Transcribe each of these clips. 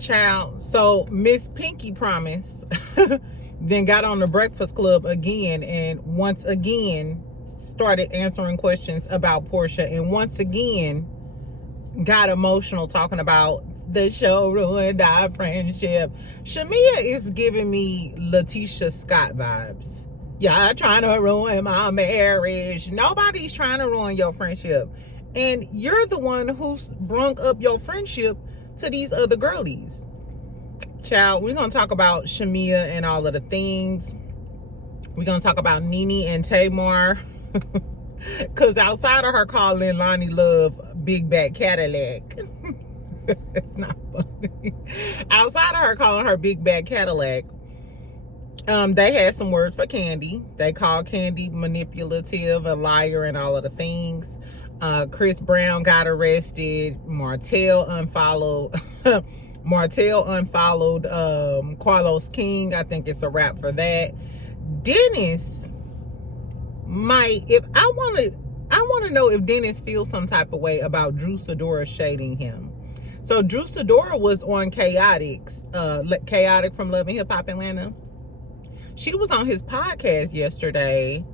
Child, so Miss Pinky Promise then got on the Breakfast Club again, and once again started answering questions about Porsha, and once again got emotional talking about the show ruined our friendship. Shamea is giving me Letitia Scott vibes. Y'all trying to ruin my marriage. Nobody's trying to ruin your friendship, and you're the one who's brung up your friendship to these other girlies. Child, we're gonna talk about Shamea and all of the things. We're gonna talk about Nene and Tamar. Because outside of her calling Lonnie Love Big Back Cadillac, it's not funny. Outside of her calling her Big Back Cadillac, they had some words for Kandi. They called Kandi manipulative, a liar, and all of the things. Chris Brown got arrested. Martell unfollowed Carlos King. I think it's a wrap for that. Dennis might, if I want to know if Dennis feels some type of way about Drew Sidora shading him. So Drew Sidora was on Chaotic from Love and Hip Hop Atlanta. She was on his podcast yesterday,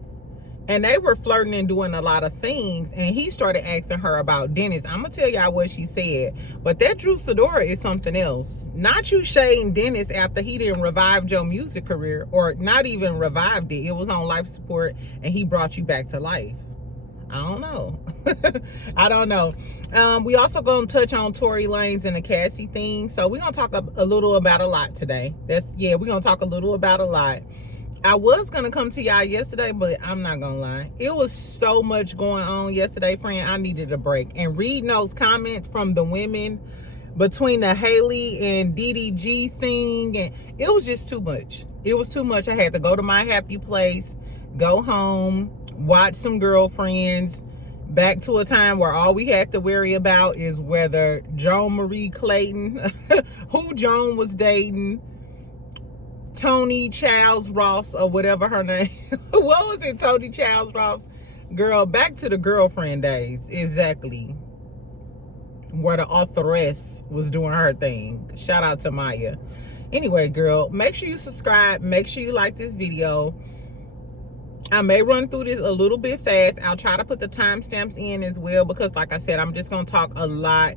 and they were flirting and doing a lot of things, and he started asking her about Dennis. I'm gonna tell y'all what she said, but that Drew Sidora is something else. Not you shading Dennis after he didn't revive your music career, or not even revived it. It was on life support, and he brought you back to life. I don't know. I don't know. We also gonna touch on Tory Lanez and the Cassie thing. So we're gonna talk a little about a lot today. We're gonna talk a little about a lot. I was gonna come to y'all yesterday, but I'm not gonna lie. It was so much going on yesterday, friend. I needed a break. And reading those comments from the women between the Haley and DDG thing, and it was just too much. It was too much. I had to go to my happy place, go home, watch some Girlfriends, back to a time where all we had to worry about is whether Joan Marie Clayton, who Joan was dating, Tony Childs Ross, or whatever her name. What was it? Tony Childs Ross? Girl, back to the Girlfriend days. Exactly. Where the authoress was doing her thing. Shout out to Maya. Anyway, girl, make sure you subscribe. Make sure you like this video. I may run through this a little bit fast. I'll try to put the timestamps in as well, because like I said, I'm just going to talk a lot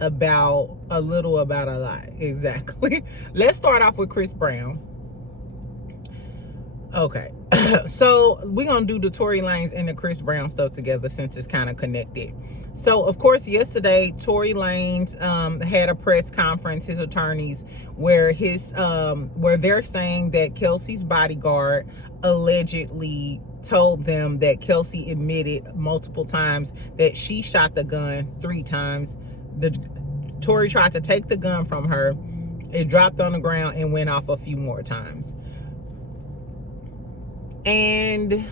about a lot. Exactly. Let's start off with Chris Brown. Okay. So we're going to do the Tory Lanez and the Chris Brown stuff together since it's kind of connected. So of course yesterday Tory Lanez had a press conference, his attorneys, where they're saying that Kelsey's bodyguard allegedly told them that Kelsey admitted multiple times that she shot the gun 3 times. Tory tried to take the gun from her. It dropped on the ground and went off a few more times. And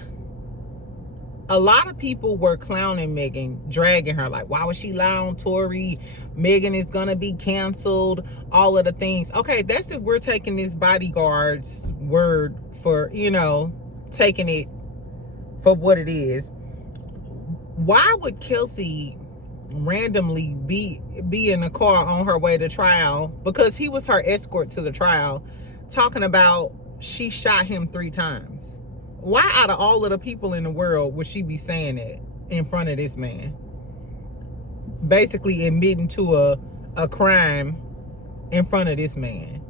a lot of people were clowning Megan, dragging her, like, why would she lie on Tory? Megan is gonna be canceled, all of the things. Okay, that's if we're taking this bodyguard's word for, taking it for what it is. Why would Kelsey randomly be in a car on her way to trial, because he was her escort to the trial, talking about she shot him 3 times? Why out of all of the people in the world would she be saying it in front of this man? Basically admitting to a crime in front of this man.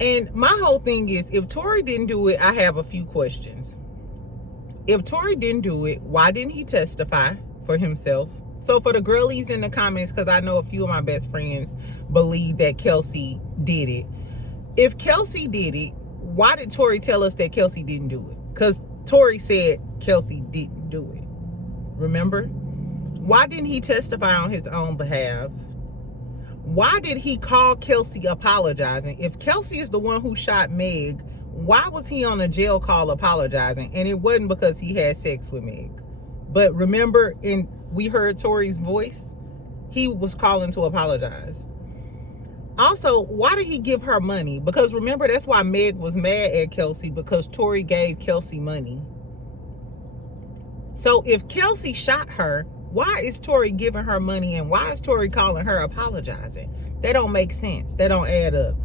And my whole thing is, if Tory didn't do it, I have a few questions. If Tory didn't do it, why didn't he testify for himself? So for the girlies in the comments, because I know a few of my best friends believe that Kelsey did it. If Kelsey did it, why did Tory tell us that Kelsey didn't do it? Because Tory said Kelsey didn't do it. Remember? Why didn't he testify on his own behalf? Why did he call Kelsey apologizing? If Kelsey is the one who shot Meg, why was he on a jail call apologizing? And it wasn't because he had sex with Meg. But remember, we heard Tory's voice. He was calling to apologize. Also, why did he give her money? Because remember, that's why Meg was mad at Kelsey, because Tory gave Kelsey money. So if Kelsey shot her, Why is Tory giving her money, and why is Tory calling her apologizing? They don't make sense. They don't add up.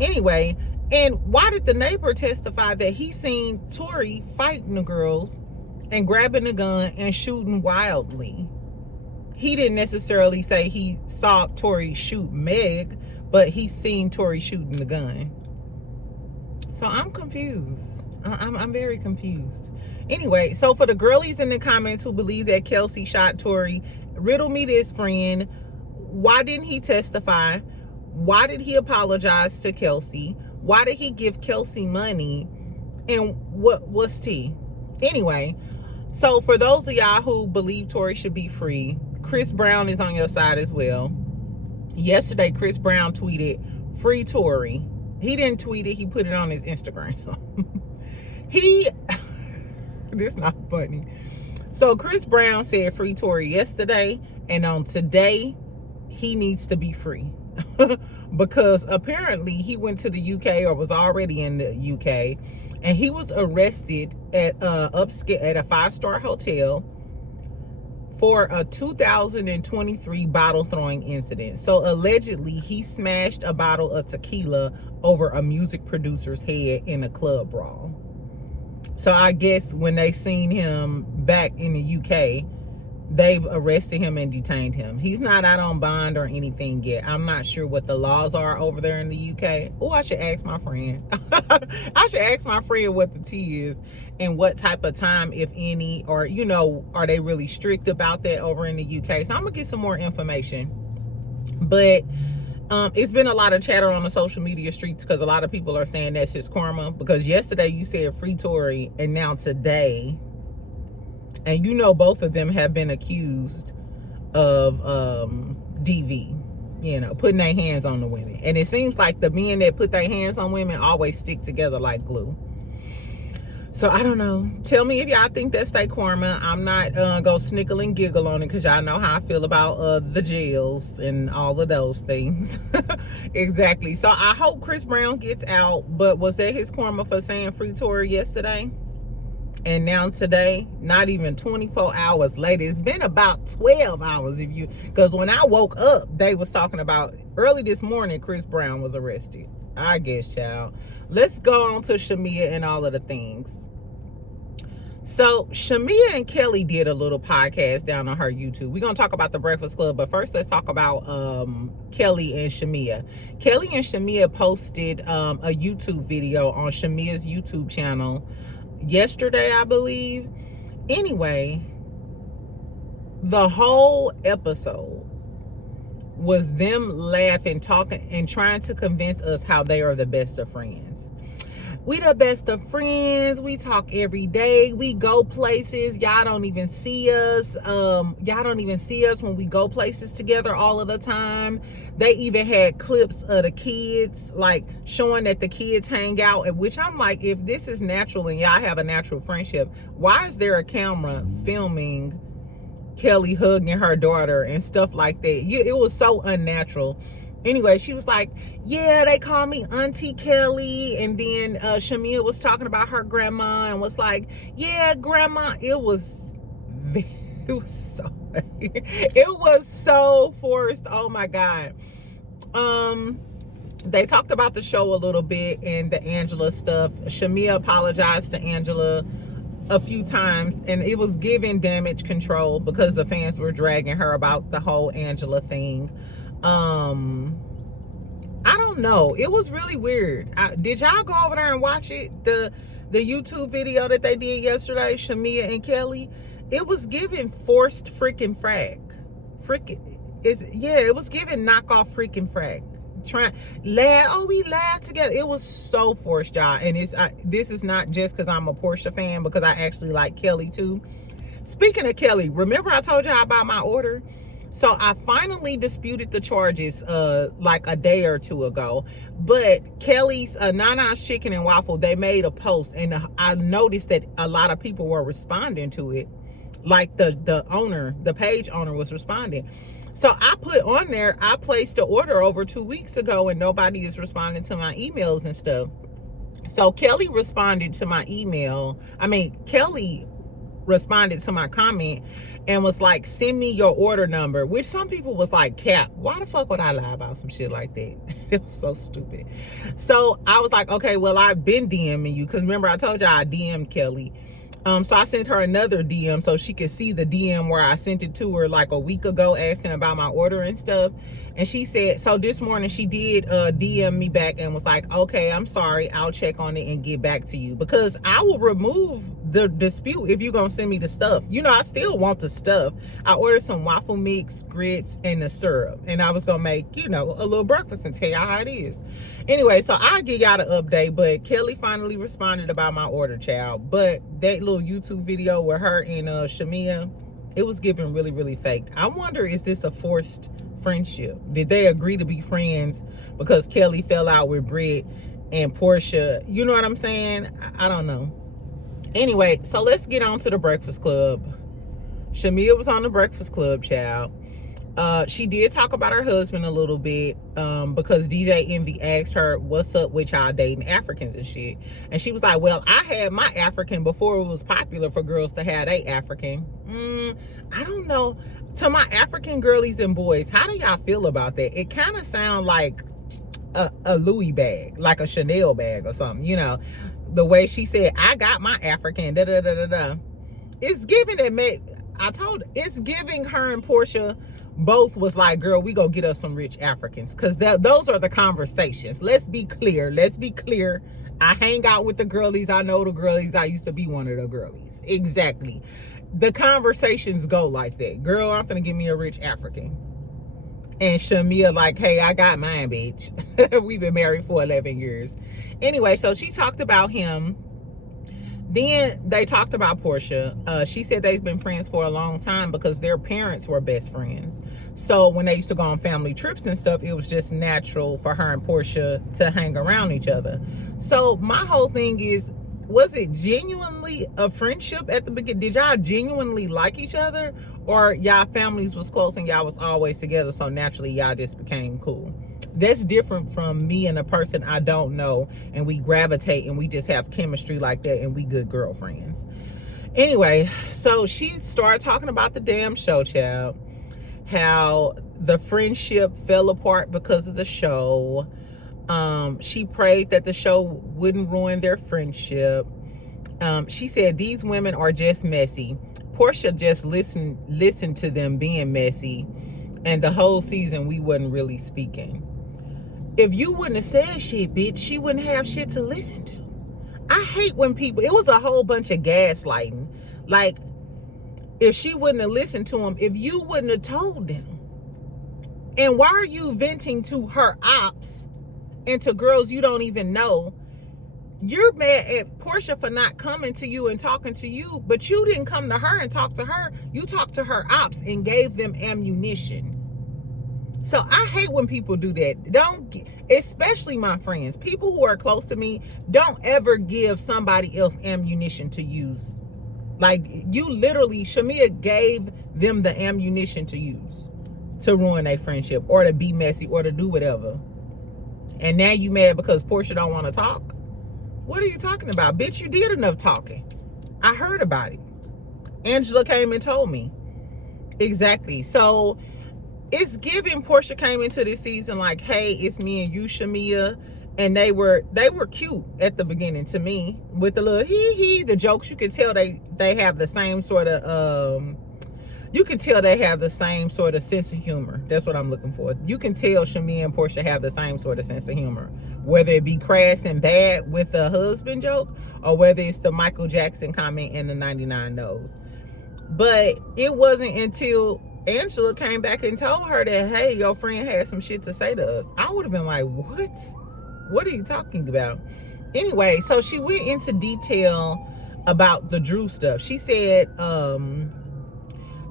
Anyway, and why did the neighbor testify that he seen Tory fighting the girls and grabbing the gun and shooting wildly? He didn't necessarily say he saw Tory shoot Meg, but he seen Tory shooting the gun. So I'm confused. I'm very confused. Anyway, so for the girlies in the comments who believe that Kelsey shot Tory, riddle me this, friend. Why didn't he testify? Why did he apologize to Kelsey? Why did he give Kelsey money? And what was tea? Anyway, so for those of y'all who believe Tory should be free, Chris Brown is on your side as well. Yesterday, Chris Brown tweeted, "Free Tory." He didn't tweet it. He put it on his Instagram. This not funny. So Chris Brown said free Tory yesterday, and on today, he needs to be free. Because apparently he went to the UK, or was already in the UK, and he was arrested at a 5-star hotel for a 2023 bottle throwing incident. So allegedly he smashed a bottle of tequila over a music producer's head in a club brawl. So I guess when they seen him back in the UK, they've arrested him and detained him. He's not out on bond or anything yet. I'm not sure what the laws are over there in the UK. Oh, I should ask my friend. I should ask my friend what the tea is and what type of time, if any, or, you know, are they really strict about that over in the UK? So I'm gonna get some more information. But it's been a lot of chatter on the social media streets because a lot of people are saying that's his karma, because yesterday you said free Tory, and now today, and you know both of them have been accused of DV, you know, putting their hands on the women. And it seems like the men that put their hands on women always stick together like glue. So I don't know. Tell me if y'all think that's their karma. I'm not go snickle and giggle on it, because y'all know how I feel about the jails and all of those things. Exactly. So I hope Chris Brown gets out, but was that his karma for saying free Tory yesterday? And now today, not even 24 hours later, it's been about 12 hours if you, because when I woke up, they was talking about early this morning, Chris Brown was arrested. I guess, y'all. Let's go on to Shamea and all of the things. So Shamia and Kelly did a little podcast down on her YouTube. We're going to talk about the Breakfast Club, but first let's talk about Kelly and Shamea. Kelly and Shamea posted a YouTube video on Shamea's YouTube channel yesterday, I believe. Anyway, the whole episode was them laughing, talking, and trying to convince us how they are the best of friends. We the best of friends. We talk every day. We go places. Y'all don't even see us. Y'all don't even see us when we go places together all of the time. They even had clips of the kids, like showing that the kids hang out, which I'm like, if this is natural and y'all have a natural friendship, why is there a camera filming Kelly hugging her daughter and stuff like that? It was so unnatural. Anyway, she was like, yeah, they call me Auntie Kelly. And then Shamea was talking about her grandma and was like, yeah, grandma. It was so it was so forced. Oh my God. They talked about the show a little bit and the Angela stuff. Shamea apologized to Angela a few times, and it was giving damage control because the fans were dragging her about the whole Angela thing. I don't know. It was really weird. Did y'all go over there and watch it? The YouTube video that they did yesterday, Shamea and Kelly. It was giving forced freaking frag. It was giving knockoff freaking frag. We laugh together. It was so forced, y'all. And this is not just because I'm a Porsha fan, because I actually like Kelly too. Speaking of Kelly, remember I told y'all about my order? So I finally disputed the charges like a day or two ago. But Kelly's Nana's Chicken and Waffle, they made a post, and I noticed that a lot of people were responding to it. Like the page owner was responding. So I put on there, I placed the order over 2 weeks ago, and nobody is responding to my emails and stuff. So Kelly responded to my email. Kelly responded to my comment and was like, send me your order number, which some people was like, cap, why the fuck would I lie about some shit like that? It was so stupid. So I was like, okay, well, I've been DMing you, because remember I told y'all I DM'd Kelly. So I sent her another DM so she could see the DM where I sent it to her like a week ago asking about my order and stuff. And she said, so this morning she did DM me back and was like, okay, I'm sorry, I'll check on it and get back to you, because I will remove the dispute if you're gonna send me the stuff. You know, I still want the stuff. I ordered some waffle mix, grits, and the syrup, and I was gonna make, you know, a little breakfast and tell y'all how it is. Anyway, so I'll give y'all the update, but Kelly finally responded about my order, child. But that little YouTube video with her and Shamea, it was giving really, really fake. I wonder, is this a forced friendship? Did they agree to be friends because Kelly fell out with Britt and Porsha? You know what I'm saying? I don't know. Anyway, so let's get on to the Breakfast Club. Shamea was on the Breakfast Club, child. She did talk about her husband a little bit, because DJ Envy asked her, what's up with y'all dating Africans and shit? And she was like, well, I had my African before it was popular for girls to have a African. I don't know. To my African girlies and boys, how do y'all feel about that? It kind of sounds like a Louis bag, like a Chanel bag or something, you know. The way she said, I got my African, da da da da da. It's giving it's giving her and Porsha both was like, girl, we go get us some rich Africans, because those are the conversations. Let's be clear. I hang out with the girlies. I know the girlies. I used to be one of the girlies. Exactly. The conversations go like that. Girl, I'm finna give me a rich African. And Shamea like, hey, I got mine, bitch. We've been married for 11 years. Anyway, so she talked about him. Then they talked about Porsha. She said they've been friends for a long time because their parents were best friends. So when they used to go on family trips and stuff, it was just natural for her and Porsha to hang around each other. So my whole thing is, was it genuinely a friendship at the beginning? Did y'all genuinely like each other? Or y'all families was close and y'all was always together, so naturally y'all just became cool? That's different from me and a person I don't know, and we gravitate and we just have chemistry like that and we good girlfriends. Anyway, so she started talking about the damn show, child. How the friendship fell apart because of the show. She prayed that the show wouldn't ruin their friendship. She said these women are just messy. Porsha just listened to them being messy, and the whole season we wasn't really speaking. If you wouldn't have said shit, bitch, she wouldn't have shit to listen to. I hate when people, it was a whole bunch of gaslighting. Like, if she wouldn't have listened to them, if you wouldn't have told them. And why are you venting to her ops and to girls you don't even know? You're mad at Porsha for not coming to you and talking to you, but you didn't come to her and talk to her. You talked to her ops and gave them ammunition. So I hate when people do that. Especially my friends, people who are close to me, don't ever give somebody else ammunition to use. Like, you literally, Shamea gave them the ammunition to use to ruin their friendship or to be messy or to do whatever. And now you mad because Porsha don't want to talk? What are you talking about? Bitch, you did enough talking. I heard about it. Angela came and told me. Exactly. So it's giving Porsha came into this season like, hey, it's me and you, Shamea. And they were cute at the beginning to me with the little hee the jokes. You could tell they have the same sort of you can tell they have the same sort of sense of humor. That's what I'm looking for. You can tell Shamea and Porsha have the same sort of sense of humor, whether it be crass and bad with the husband joke or whether it's the Michael Jackson comment and the 99 nose. But it wasn't until Angela came back and told her that, hey, your friend had some shit to say to us. I would have been like, what? What are you talking about? Anyway, so she went into detail about the Drew stuff. She said,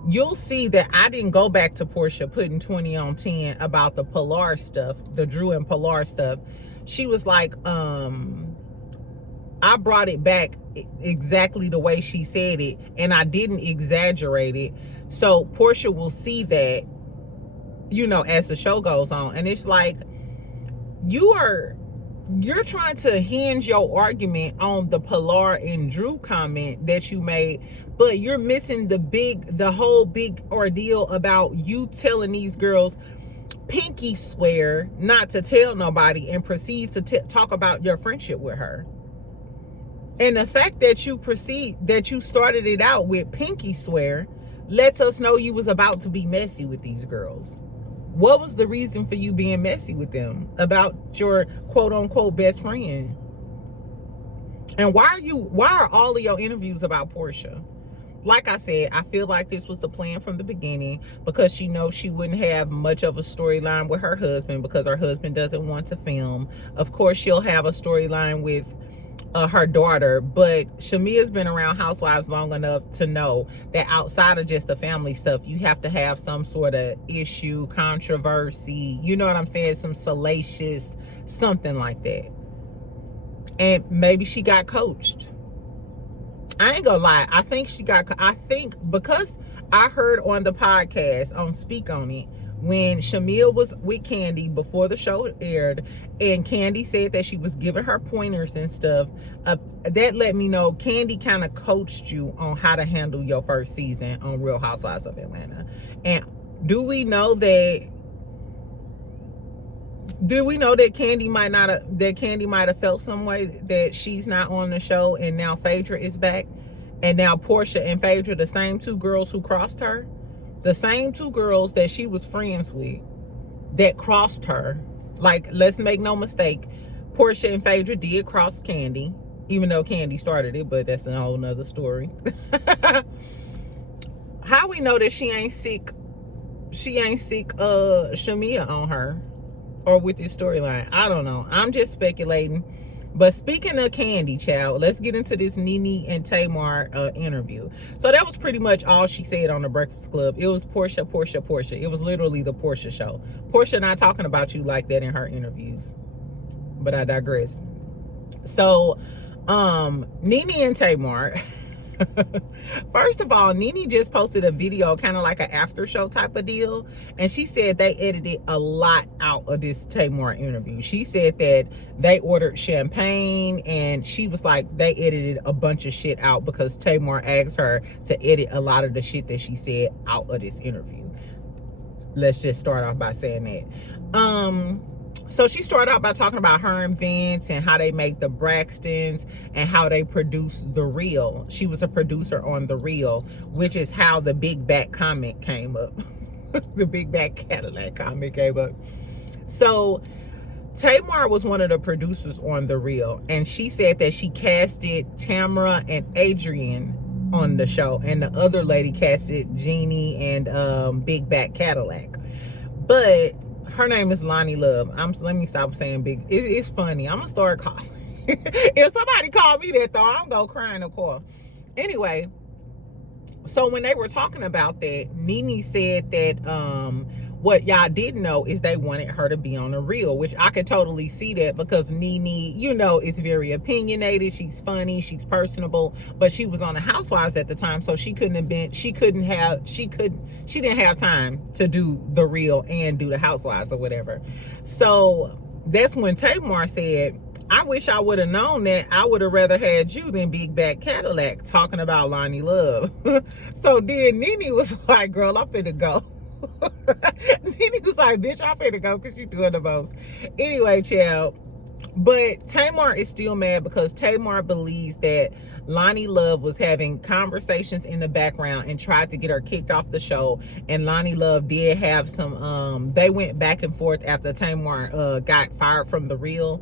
you'll see that I didn't go back to Porsha putting 20 on 10 about the Pilar stuff, the Drew and Pilar stuff. She was like, I brought it back exactly the way she said it, and I didn't exaggerate it. So Porsha will see that, you know, as the show goes on. And it's like, you're trying to hinge your argument on the Pilar and Drew comment that you made, but you're missing the whole big ordeal about you telling these girls pinky swear not to tell nobody and proceed to talk about your friendship with her. And the fact that you started it out with pinky swear lets us know you was about to be messy with these girls. What was the reason for you being messy with them about your quote unquote best friend? And why are all of your interviews about Porsha? Like I said, I feel like this was the plan from the beginning, because she knows she wouldn't have much of a storyline with her husband because her husband doesn't want to film. Of course, she'll have a storyline with her daughter, but Shamea's been around Housewives long enough to know that outside of just the family stuff, you have to have some sort of issue, controversy, you know what I'm saying, some salacious, something like that. And maybe she got coached. I ain't gonna lie, I think because I heard on the podcast on Speak On It when Shamea was with Kandi before the show aired, and Kandi said that she was giving her pointers and stuff, that let me know Kandi kind of coached you on how to handle your first season on Real Housewives of Atlanta. And do we know that Kandi might have felt some way that she's not on the show, and now Phaedra is back, and now Porsha and Phaedra, the same two girls who crossed her, the same two girls that she was friends with that crossed her. Like, let's make no mistake, Porsha and Phaedra did cross Kandi, even though Kandi started it, but that's a whole nother story. How we know that she ain't sick Shamea on her, or with this storyline? I don't know. I'm just speculating. But speaking of Kandi, child, let's get into this Nene and Tamar interview. So that was pretty much all she said on the Breakfast Club. It was Porsha, Porsha, Porsha. It was literally the Porsha show. Porsha not talking about you like that in her interviews. But I digress. So, Nene and Tamar. First of all, Nene just posted a video, kind of like an after show type of deal, and she said they edited a lot out of this Tamar interview. She said that they ordered champagne, and she was like, they edited a bunch of shit out because Tamar asked her to edit a lot of the shit that she said out of this interview. Let's just start off by saying that. So she started out by talking about her and Vince and how they make the Braxtons and how they produce The Real. She was a producer on The Real, which is how the Big Back comment came up. The Big Back Cadillac comment came up. So Tamar was one of the producers on The Real, and she said that she casted Tamara and Adrian on the show, and the other lady casted Jeannie and Big Back Cadillac. But her name is Loni Love. Let me stop saying big. It's funny. I'm gonna start calling. If somebody called me that though, I'm gonna cry in the car. Anyway, so when they were talking about that, Nene said that what y'all didn't know is they wanted her to be on The Real, which I could totally see that, because Nene, you know, is very opinionated. She's funny, she's personable, but she was on the Housewives at the time, so she didn't have time to do The Real and do the Housewives or whatever. So that's when Tamar said, I wish I would have known that. I would have rather had you than Big Back Cadillac, talking about Loni Love. So then Nene was like, girl, I'm finna go. Nene was like, bitch, I'm finna go because you doing the most. Anyway, child. But Tamar is still mad because Tamar believes that Loni Love was having conversations in the background and tried to get her kicked off the show. And Loni Love did have some, they went back and forth after Tamar got fired from The Real.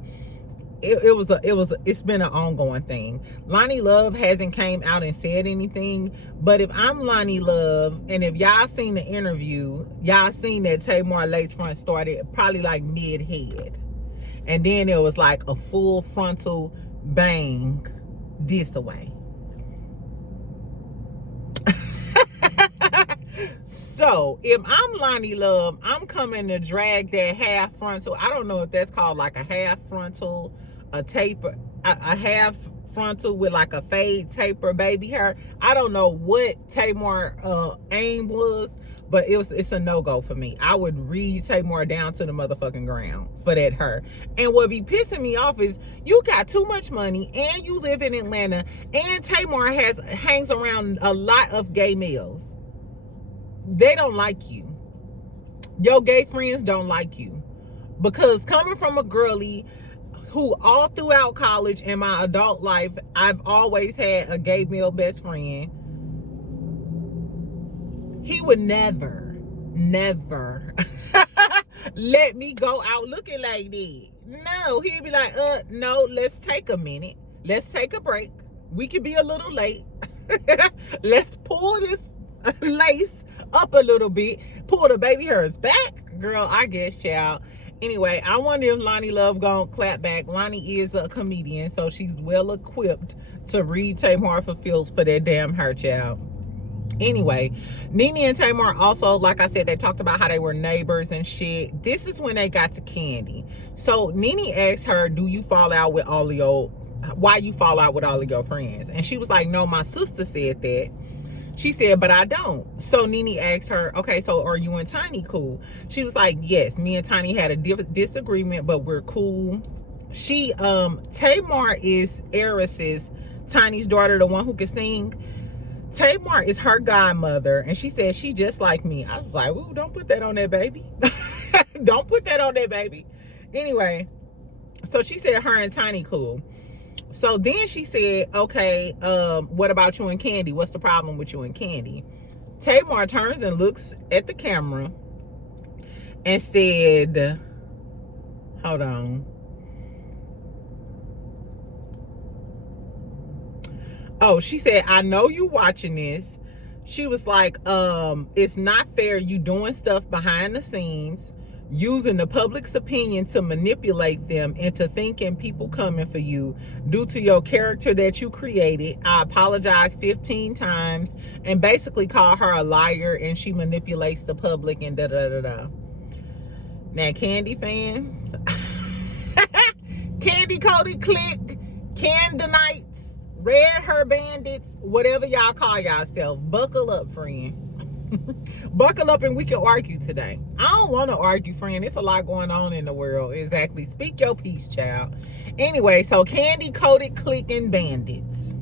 It's been an ongoing thing. Loni Love hasn't came out and said anything, but if I'm Loni Love, and if y'all seen the interview, y'all seen that Tamar lace front started probably like mid-head, and then it was like a full frontal bang this away. So if I'm Loni Love, I'm coming to drag that half frontal. I don't know if that's called like a half frontal, a taper, a half frontal with like a fade taper baby hair. I don't know what Tamar aim was, but it's a no-go for me. I would read Tamar down to the motherfucking ground for that her. And what be pissing me off is you got too much money and you live in Atlanta and Tamar hangs around a lot of gay males. They don't like you. Your gay friends don't like you. Because coming from a girly who all throughout college and my adult life, I've always had a gay male best friend. He would never let me go out looking like that. No, he'd be like, no, let's take a minute. Let's take a break. We could be a little late. Let's pull this lace up a little bit. Pull the baby hairs back. Girl, I guess, child. Anyway, I wonder if Lonnie Love gonna clap back. Lonnie is a comedian, so she's well equipped to read Tamar for fields for that damn her, child. Anyway, Nene and Tamar also, like I said, they talked about how they were neighbors and shit. This is when they got to Kandi. So Nene asked her, do you fall out with all of your, why you fall out with all of your friends? And she was like, no, my sister said that. She said, but I don't. So Nene asked her, okay, so are you and Tiny cool? She was like, yes, me and Tiny had a disagreement, but we're cool. She, Tamar is Eris's, Tiny's daughter, the one who can sing. Tamar is her godmother, and she said she just like me. I was like, ooh, don't put that on that baby. Don't put that on that baby. Anyway, so she said her and Tiny cool. So then she said, okay, what about you and Kandi? What's the problem with you and Kandi? Tamar turns and looks at the camera and said, hold on. Oh, she said, I know you watching this. She was like, it's not fair you doing stuff behind the scenes, using the public's opinion to manipulate them into thinking people coming for you due to your character that you created. I apologize 15 times and basically call her a liar and she manipulates the public and da-da-da-da. Now, Kandi fans, Kandi Cody Click, Candanites, Red Her Bandits, whatever y'all call yourself, buckle up, friend. Buckle up and we can argue today. I don't want to argue, friend. It's a lot going on in the world. Exactly. Speak your piece, child. Anyway, so Kandi Coded Click and Bandits.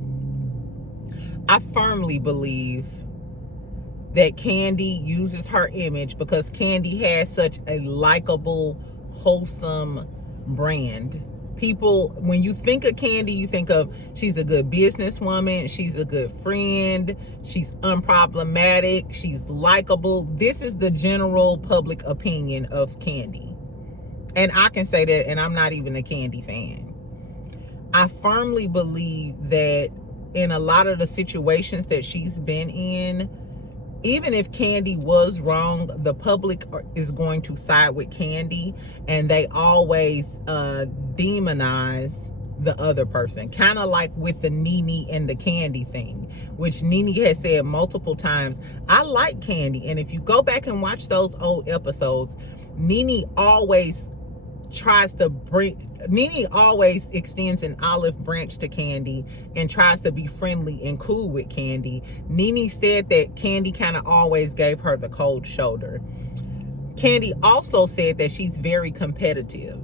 I firmly believe that Kandi uses her image because Kandi has such a likable, wholesome brand. People, when you think of Kandi, you think of she's a good businesswoman, she's a good friend, she's unproblematic, she's likable. This is the general public opinion of Kandi. And I can say that, and I'm not even a Kandi fan. I firmly believe that in a lot of the situations that she's been in, even if Kandi was wrong, the public is going to side with Kandi, and they always demonize the other person. Kind of like with the Nene and the Kandi thing, which Nene has said multiple times, I like Kandi. And if you go back and watch those old episodes, Nene always extends an olive branch to Kandi and tries to be friendly and cool with Kandi. Nene said that Kandi kind of always gave her the cold shoulder. Kandi also said that she's very competitive.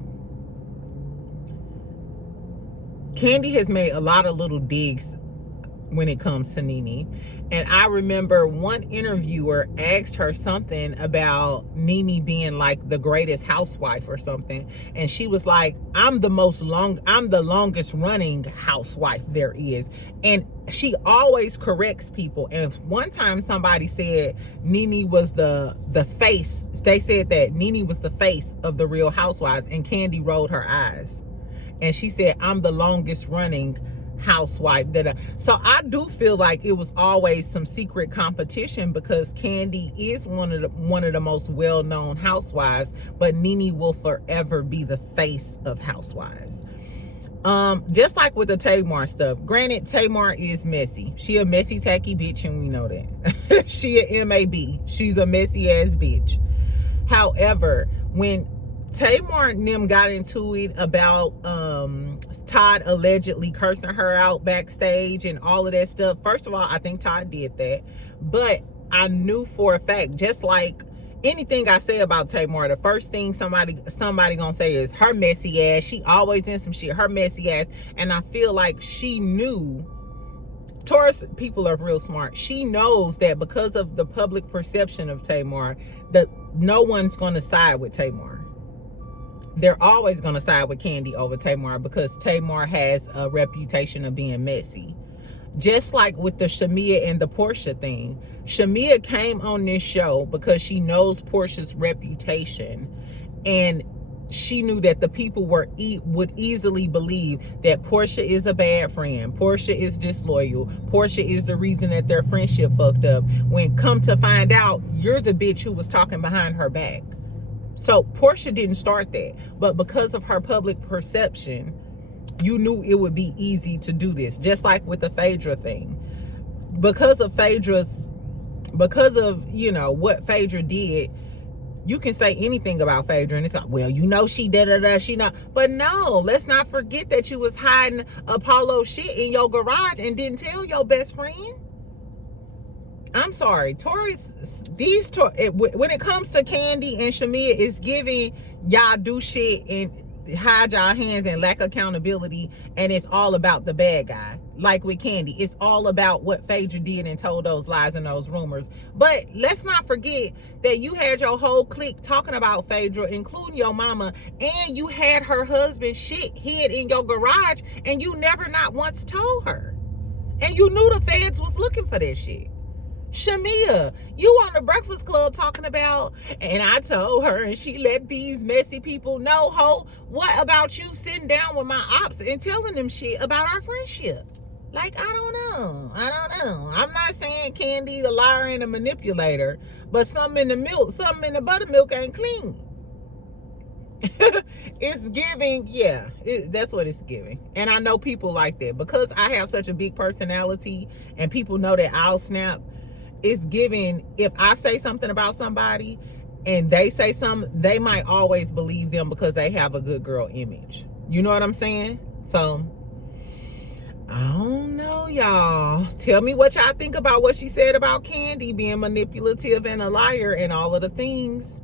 Kandi has made a lot of little digs when it comes to Nene. And I remember one interviewer asked her something about Nene being like the greatest housewife or something. And she was like, I'm the longest running housewife there is. And she always corrects people. And one time somebody said Nene was the face. They said that Nene was the face of the Real Housewives, and Kandi rolled her eyes. And she said, I'm the longest running housewife. So I do feel like it was always some secret competition, because Kandi is one of the most well-known housewives, but Nene will forever be the face of housewives. Just like with the Tamar stuff. Granted, Tamar is messy. She a messy, tacky bitch, and we know that. She a MAB. She's a messy ass bitch. However, when Tamar and them got into it about Todd allegedly cursing her out backstage and all of that stuff. First of all, I think Todd did that. But I knew for a fact, just like anything I say about Tamar, the first thing somebody gonna say is her messy ass. She always in some shit, her messy ass. And I feel like she knew, Taurus people are real smart. She knows that because of the public perception of Tamar, that no one's gonna side with Tamar. They're always gonna side with Kandi over Tamar because Tamar has a reputation of being messy. Just like with the Shamea and the Porsha thing. Shamea came on this show because she knows Porsha's reputation, and she knew that the people would easily believe that Porsha is a bad friend. Porsha is disloyal. Porsha is the reason that their friendship fucked up. When come to find out, you're the bitch who was talking behind her back. So Porsha didn't start that, but because of her public perception, you knew it would be easy to do this. Just like with the Phaedra thing. Because of you know what Phaedra did, you can say anything about Phaedra and it's like, well, you know, she da she not. But no, let's not forget that you was hiding Apollo shit in your garage and didn't tell your best friend. I'm sorry, when it comes to Kandi and Shamea, it's giving y'all do shit and hide y'all hands and lack accountability, and it's all about the bad guy. Like with Kandi, it's all about what Phaedra did and told those lies and those rumors. But let's not forget that you had your whole clique talking about Phaedra, including your mama, and you had her husband shit hid in your garage, and you never not once told her. And you knew the feds was looking for that shit. Shamea, you on the Breakfast Club talking about, and I told her and she let these messy people know, ho, what about you sitting down with my ops and telling them shit about our friendship? Like, I don't know. I'm not saying Kandi the liar and the manipulator, but something in the buttermilk ain't clean. It's giving, yeah, that's what it's giving. And I know people like that because I have such a big personality and people know that I'll snap. It's giving, if I say something about somebody and they say something, they might always believe them because they have a good girl image. You know what I'm saying? So, I don't know, y'all. Tell me what y'all think about what she said about Kandi being manipulative and a liar and all of the things.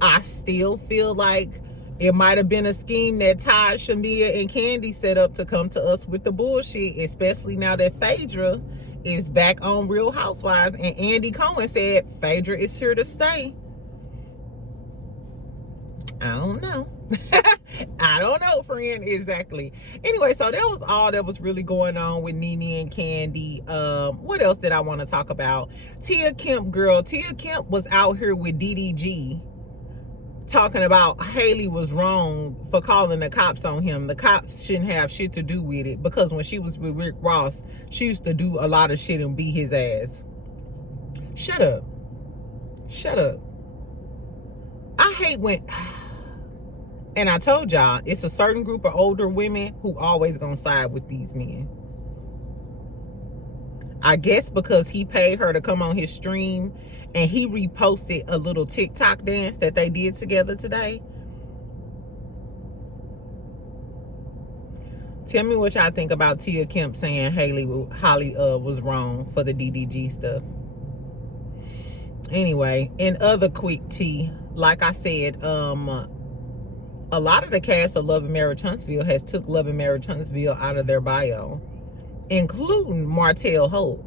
I still feel like it might have been a scheme that Todd, Shamea, and Kandi set up to come to us with the bullshit, especially now that Phaedra is back on Real Housewives, and Andy Cohen said Phaedra is here to stay. I don't know. I don't know, friend, exactly. Anyway, so that was all that was really going on with Nene and Kandi. What else did I want to talk about? Tia Kemp, girl. Tia Kemp was out here with DDG talking about Haley was wrong for calling the cops on him. The cops shouldn't have shit to do with it because when she was with Rick Ross, she used to do a lot of shit and beat his ass. Shut up. I hate when, and I told y'all, it's a certain group of older women who always gonna side with these men. I guess because he paid her to come on his stream and he reposted a little TikTok dance that they did together today. Tell me what y'all think about Tia Kemp saying Holly was wrong for the DDG stuff. Anyway, in other quick tea, like I said, a lot of the cast of Love Marriage Huntsville has took Love Marriage Huntsville out of their bio, including Martell Holt.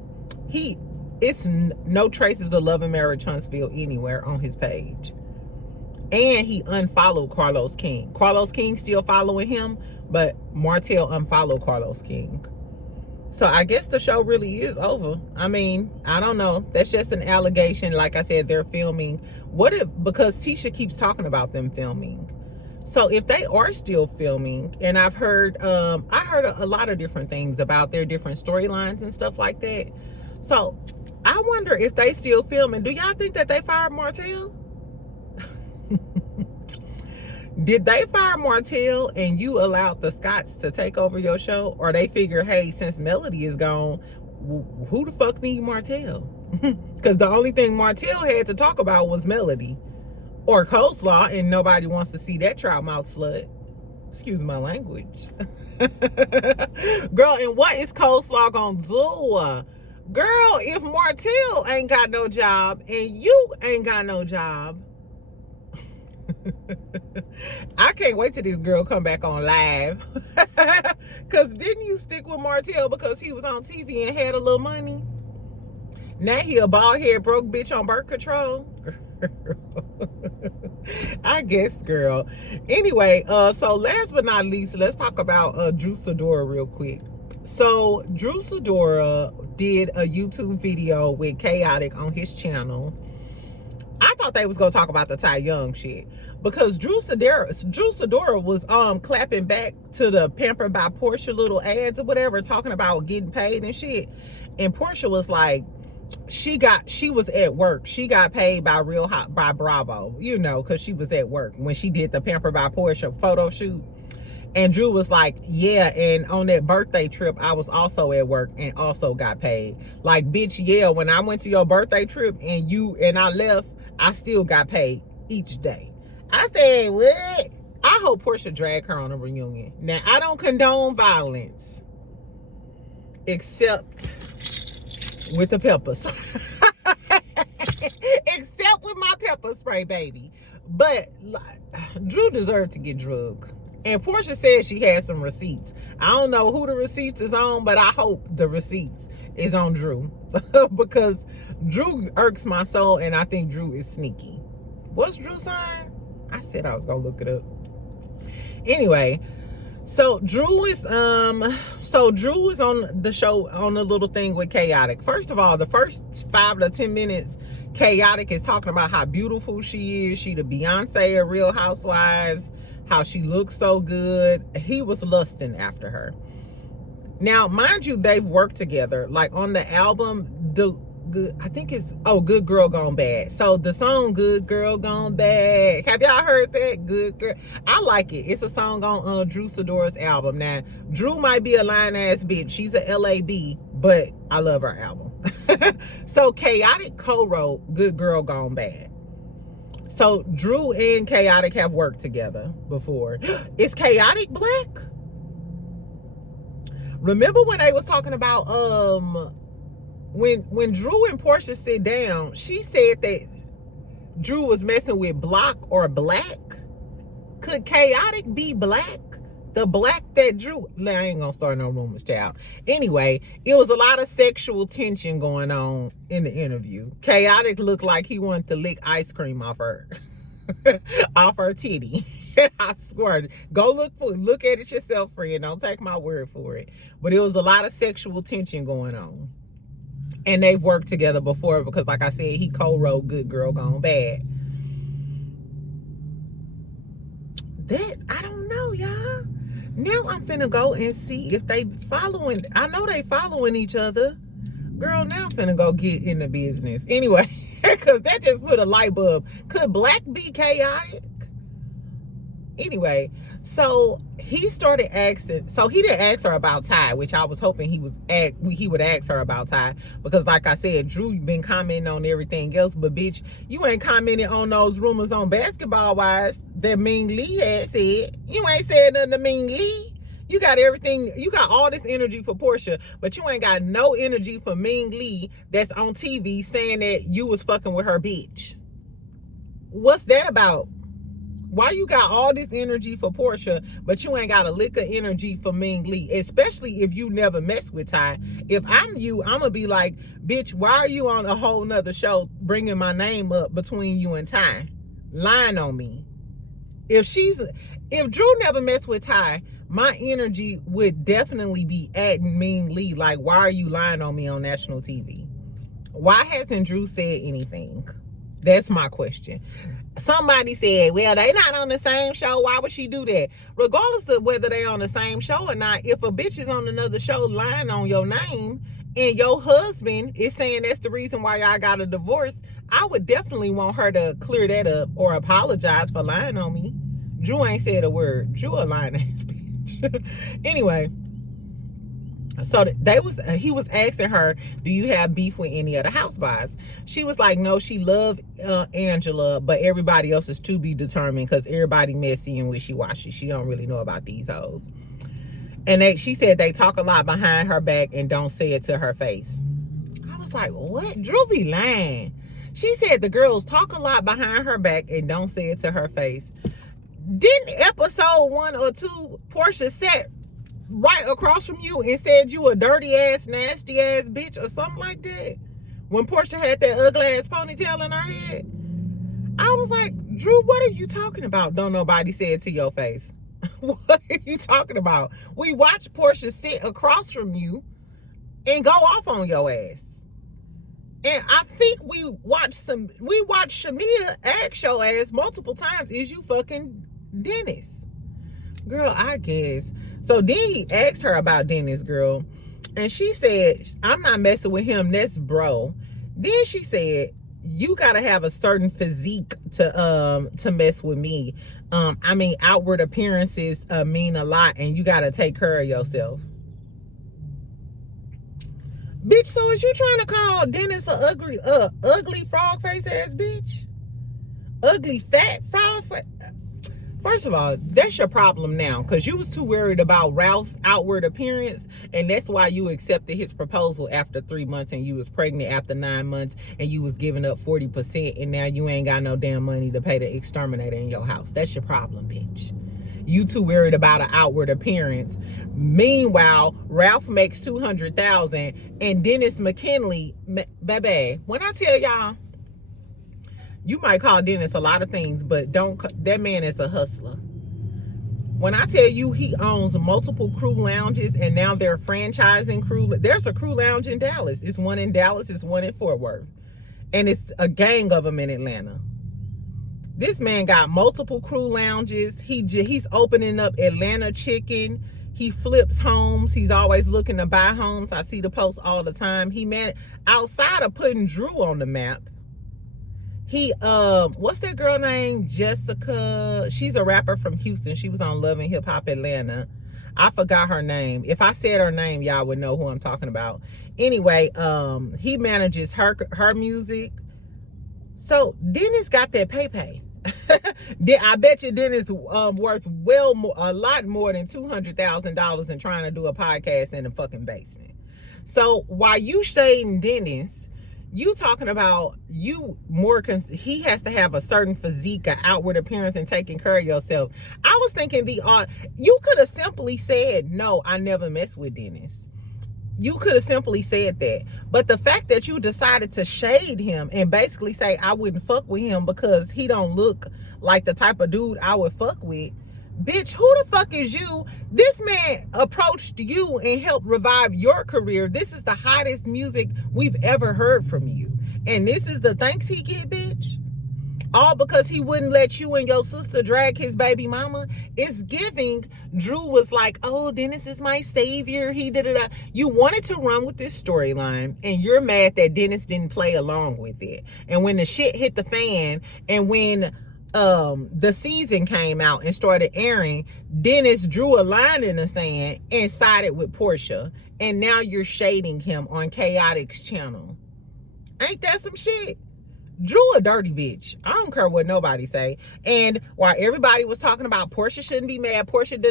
It's no traces of Love Marriage Huntsville anywhere on his page. And he unfollowed Carlos King. Carlos King still following him, but Martell unfollowed Carlos King. So I guess the show really is over. I mean, I don't know. That's just an allegation. Like I said, they're filming. What if, because Tisha keeps talking about them filming. So if they are still filming, and I've heard, I heard a lot of different things about their different storylines and stuff like that. So I wonder if they still filming. Do y'all think that they fired Martell? Did they fire Martell and you allowed the Scotts to take over your show? Or they figure, hey, since Melody is gone, who the fuck need Martell? Because the only thing Martell had to talk about was Melody or coleslaw, and nobody wants to see that trout mouth slut. Excuse my language. Girl, and what is coleslaw gonna do? Girl, if Martell ain't got no job and you ain't got no job, I can't wait till this girl come back on live. Because didn't you stick with Martell because he was on TV and had a little money? Now he a bald head broke bitch on birth control. I guess, girl. Anyway, so last but not least, let's talk about Drew Sidora real quick. So Drew Sidora did a YouTube video with Chaotic on his channel. I thought they was gonna talk about the Ty Young shit because Drew Sidora was clapping back to the Pampered by Porsha little ads or whatever, talking about getting paid and shit. And Porsha was like, she was at work. She got paid by by Bravo, you know, because she was at work when she did the Pampered by Porsha photo shoot. And Drew was like, yeah, and on that birthday trip, I was also at work and also got paid. Like, bitch, yeah, when I went to your birthday trip and I left, I still got paid each day. I said, what? I hope Porsha dragged her on a reunion. Now, I don't condone violence, except with the peppers. Except with my pepper spray, baby. But Drew deserved to get drugged. And Porsha said she had some receipts. I don't know who the receipts is on, but I hope the receipts is on Drew. Because Drew irks my soul, and I think Drew is sneaky. What's Drew's sign? I said I was going to look it up. Anyway, so Drew is on the show on a little thing with Chaotic. First of all, the first 5 to 10 minutes, Chaotic is talking about how beautiful she is. She the Beyonce of Real Housewives. How she looks so good. He was lusting after her. Now, mind you, they've worked together. Like on the album, I think it's Good Girl Gone Bad. So the song Good Girl Gone Bad. Have y'all heard that? Good Girl. I like it. It's a song on Drew Sidora's album. Now, Drew might be a lying ass bitch. She's a LAB, but I love her album. So Chaotic co-wrote Good Girl Gone Bad. So Drew and Chaotic have worked together before. Is Chaotic black? Remember when they was talking about when Drew and Porsha sit down, she said that Drew was messing with Block or Black. Could Chaotic be black? The black that Drew... I ain't gonna start no rumors, child. Anyway, it was a lot of sexual tension going on in the interview. Chaotic looked like he wanted to lick ice cream off her. Off her titty. I swear. Go look at it yourself, friend. Don't take my word for it. But it was a lot of sexual tension going on. And they've worked together before because, like I said, he co-wrote Good Girl Gone Bad. That, I don't know, y'all. Now I'm finna go and see if they following. I know they following each other. Girl, now I'm finna go get in the business. Anyway, because that just put a light bulb. Could Black be Chaotic? Anyway, so he started asking. So he didn't ask her about Ty, which I was hoping he would ask her about Ty. Because like I said, Drew been commenting on everything else. But bitch, you ain't commented on those rumors on Basketball Wives that Ming Lee had said. You ain't said nothing to Ming Lee. You got everything. You got all this energy for Porsha, but you ain't got no energy for Ming Lee that's on TV saying that you was fucking with her bitch. What's that about? Why you got all this energy for Porsha, but you ain't got a lick of energy for Ming Lee, especially if you never mess with Ty? If I'm you, I'm going to be like, bitch, why are you on a whole nother show bringing my name up between you and Ty? Lying on me. If Drew never messed with Ty, my energy would definitely be at Ming Lee. Like, why are you lying on me on national TV? Why hasn't Drew said anything? That's my question. Somebody said, well, they not on the same show. Why would she do that? Regardless of whether they on the same show or not, if a bitch is on another show lying on your name and your husband is saying that's the reason why y'all got a divorce, I would definitely want her to clear that up or apologize for lying on me. Drew ain't said a word. Drew a lying ass bitch. Anyway, so he was asking her, do you have beef with any of the housewives? She was like, no, she loved Angela, but everybody else is to be determined because everybody messy and wishy-washy. She don't really know about these hoes. And she said they talk a lot behind her back and don't say it to her face. was like, what? Drew be lying. She said the girls talk a lot behind her back and don't say it to her face. Didn't episode 1 or 2, Porsha sat right across from you and said you a dirty ass, nasty ass bitch or something like that? When Porsha had that ugly ass ponytail in her head? I was like, Drew, what are you talking about? Don't nobody say it to your face. What are you talking about? We watched Porsha sit across from you and go off on your ass. And I think we watched Shamea ask your ass multiple times, is you fucking Dennis? Girl, I guess. So then he asked her about Dennis, girl. And she said, I'm not messing with him, that's bro. Then she said, you gotta have a certain physique to mess with me. I mean, outward appearances mean a lot, and you gotta take care of yourself. Bitch, so is you trying to call Dennis a ugly frog face ass bitch? Ugly fat frog face? First of all, that's your problem now, because you was too worried about Ralph's outward appearance, and that's why you accepted his proposal after 3 months, and you was pregnant after 9 months, and you was giving up 40%, and now you ain't got no damn money to pay the exterminator in your house. That's your problem, bitch. You too worried about an outward appearance. Meanwhile, Ralph makes $200,000, and Dennis McKinley, baby, when I tell y'all, you might call Dennis a lot of things, but that man is a hustler. When I tell you he owns multiple crew lounges, and now they're franchising crew. There's a crew lounge in Dallas. It's one in Dallas. It's one in Fort Worth. And it's a gang of them in Atlanta. This man got multiple crew lounges. He's opening up Atlanta Chicken. He flips homes. He's always looking to buy homes. I see the posts all the time. Outside of putting Drew on the map, he what's that girl name? Jessica. She's a rapper from Houston. She was on Love and Hip Hop Atlanta. I forgot her name. If I said her name, y'all would know who I'm talking about. Anyway, he manages her music. So Dennis got that pay. I bet you Dennis worth a lot more than $200,000 in trying to do a podcast in the fucking basement. So while you shading Dennis, you talking about he has to have a certain physique, an outward appearance, and taking care of yourself. I was thinking you could have simply said, no, I never mess with Dennis. You could have simply said that. But the fact that you decided to shade him and basically say I wouldn't fuck with him because he don't look like the type of dude I would fuck with. Bitch, who the fuck is you? This man approached you and helped revive your career. This is the hottest music we've ever heard from you. And this is the thanks he get, bitch? All because he wouldn't let you and your sister drag his baby mama? It's giving. Drew was like, oh, Dennis is my savior. He did it. You wanted to run with this storyline, and you're mad that Dennis didn't play along with it. And when the shit hit the fan, and when the season came out and started airing, Dennis drew a line in the sand and sided with Porsha. And now you're shading him on Chaotic's channel. Ain't that some shit? Drew a dirty bitch. I don't care what nobody say. And while everybody was talking about Porsha shouldn't be mad, Porsha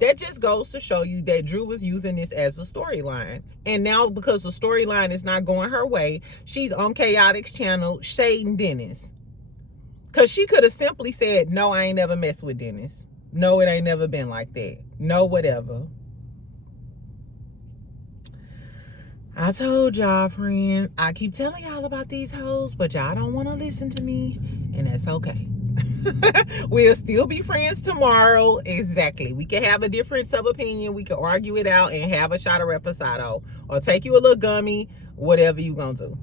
that just goes to show you that Drew was using this as a storyline. And now because the storyline is not going her way, she's on Chaotic's channel shading Dennis. Because she could have simply said, no, I ain't never messed with Dennis. No, it ain't never been like that. No, whatever. I told y'all, friend, I keep telling y'all about these hoes, but y'all don't want to listen to me, and that's okay. We'll still be friends tomorrow. Exactly. We can have a difference of opinion. We can argue it out and have a shot of reposado, or take you a little gummy, whatever you gonna do.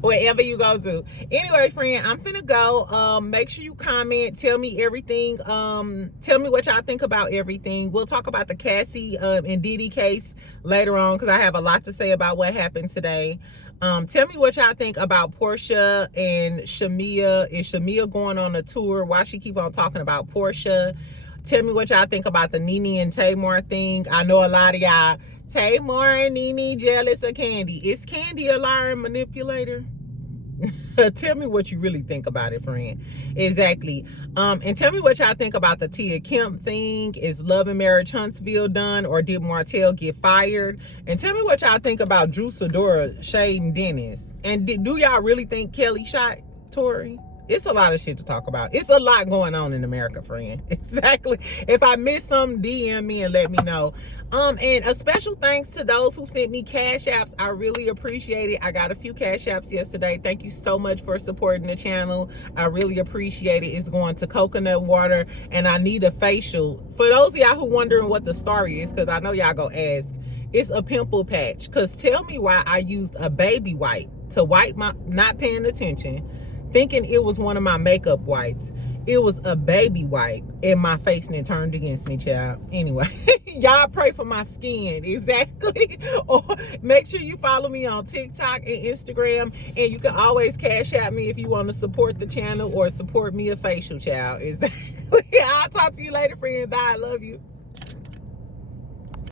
Whatever you gonna do. Anyway, friend, I'm finna go. Make sure you comment. Tell me everything. Tell me what y'all think about everything. We'll talk about the Cassie and Diddy case later on, because I have a lot to say about what happened today. Tell me what y'all think about Porsha and Shamea. Is Shamea going on a tour? Why she keep on talking about Porsha? Tell me what y'all think about the Nene and Tamar thing. I know a lot of y'all, Tamar and Nene jealous of Kandi. Is Kandi a liar and manipulator? Tell me what you really think about it, friend. Exactly. And tell me what y'all think about the Tia Kemp thing. Is Love and Marriage Huntsville done, or did Martell get fired? And tell me what y'all think about Drew, Sidora, Shade, and Dennis. And do y'all really think Kelly shot Tory? It's a lot of shit to talk about. It's a lot going on in America, friend. Exactly. If I missed something, DM me and let me know. And a special thanks to those who sent me cash apps. I really appreciate it. I got a few cash apps yesterday. Thank you so much for supporting the channel. I really appreciate it. It's going to coconut water, and I need a facial. For those of y'all who wondering what the story is, because I know y'all go ask, it's a pimple patch. Because tell me why I used a baby wipe to wipe my, not paying attention, thinking it was one of my makeup wipes. It was a baby wipe, and my face and it turned against me, child. Anyway, y'all pray for my skin. Exactly. Or make sure you follow me on TikTok and Instagram, and you can always cash at me if you want to support the channel or support me a facial, child. Exactly. I'll talk to you later, friend. Bye. I love you.